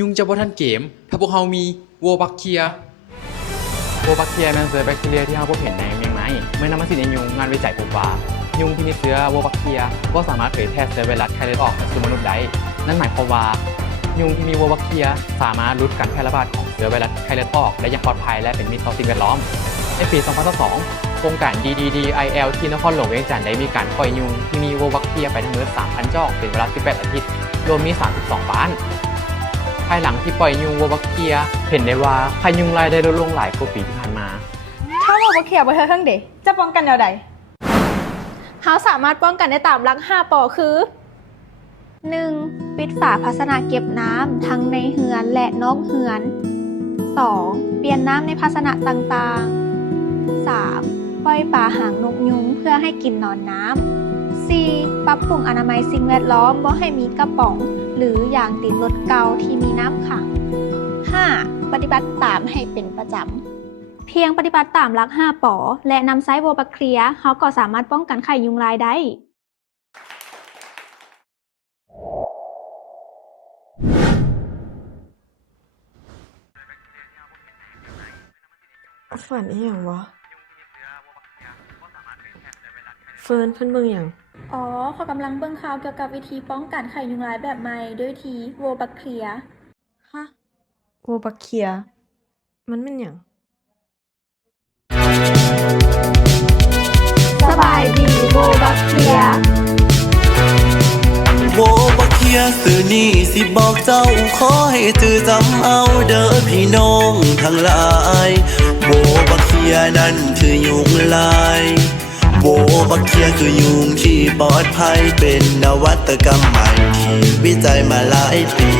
ยุงจะบ่ทันเกมถ้าพวกเฮามีโวบักเคียโวบักเทียเป็นเชื้อแบคทีเรียที่เราพบเห็นในเมียงไม้เมื่อนำมาสิในยุงงานวิจัยพบว่ายุงที่มีเชื้อโวบักเทียก็สามารถเผยแพร่เชื้อไวรัสไข้เลือดออกสู่มนุษย์ได้นั่นหมายความว่ายุงที่มีโวบักเทียสามารถลดการแพร่ระบาดของเชื้อไวรัสไข้เลือดออกได้อย่างปลอดภัยและเป็นมิตรต่อสิ่งแวดล้อมในปี 2022 โครงการ DDDIL ที่นครหลวงเวียงจันทร์ได้มีการปล่อยยุงที่มีโวบักเทียไปทั้งหมด 3,000 จอกเป็นเวลา 18 อาทิตย์รวมมี 32 บ้านภายหลังที่ปล่อยยุงโวบักเทียเห็นได้ว่าพายุงรายได้ลดลงหลายกว่าปีที่ผ่านมาถ้าบ่เขียบ่เทิงเด้จะป้องกันแนวใดเฮาสามารถป้องกันได้ตามหลัก5ปอคือ 1. ปิดฝาภาชนะเก็บน้ำทั้งในเฮือนและนอกเฮือน 2. เปลี่ยนน้ำในภาชนะต่างๆ 3. ปล่อยปลาหางนกยุงเพื่อให้กินนอนน้ำ 4. ปรับปรุงอนามัยสิ่งแวดล้อมบ่ให้มีกระป๋องหรืออย่างติดรถเก่าที่มีน้ำขัง 5. ปฏิบัติตามให้เป็นประจำเพียงปฏิบัติตามหลัก5ปอและนำไซโวบัคเทียเฮาก็สามารถป้องกันไข้ยุงลายได้ฝันอีหยังวะเฟิร์นเพิ่นเบิ่งหยังอ๋อเขากำลังเบิ่งข่าวเกี่ยวกับวิธีป้องกันไข้ยุงลายแบบใหม่ด้วยวิธีโวบัคเทียฮะโวบักเคียมันเป็นหยังสบายดีโวบัคเทียโวบักเคียสื่อนี่สิบอกเจ้าขอให้จือจำเอาเด้อพี่น้องทั้งหลายโวบักเคียนั่นคือยุงลายโวบักเคียคือยุงที่ปลอดภัยเป็นนวัตกรรมใหม่ที่วิจัยมาหลายปี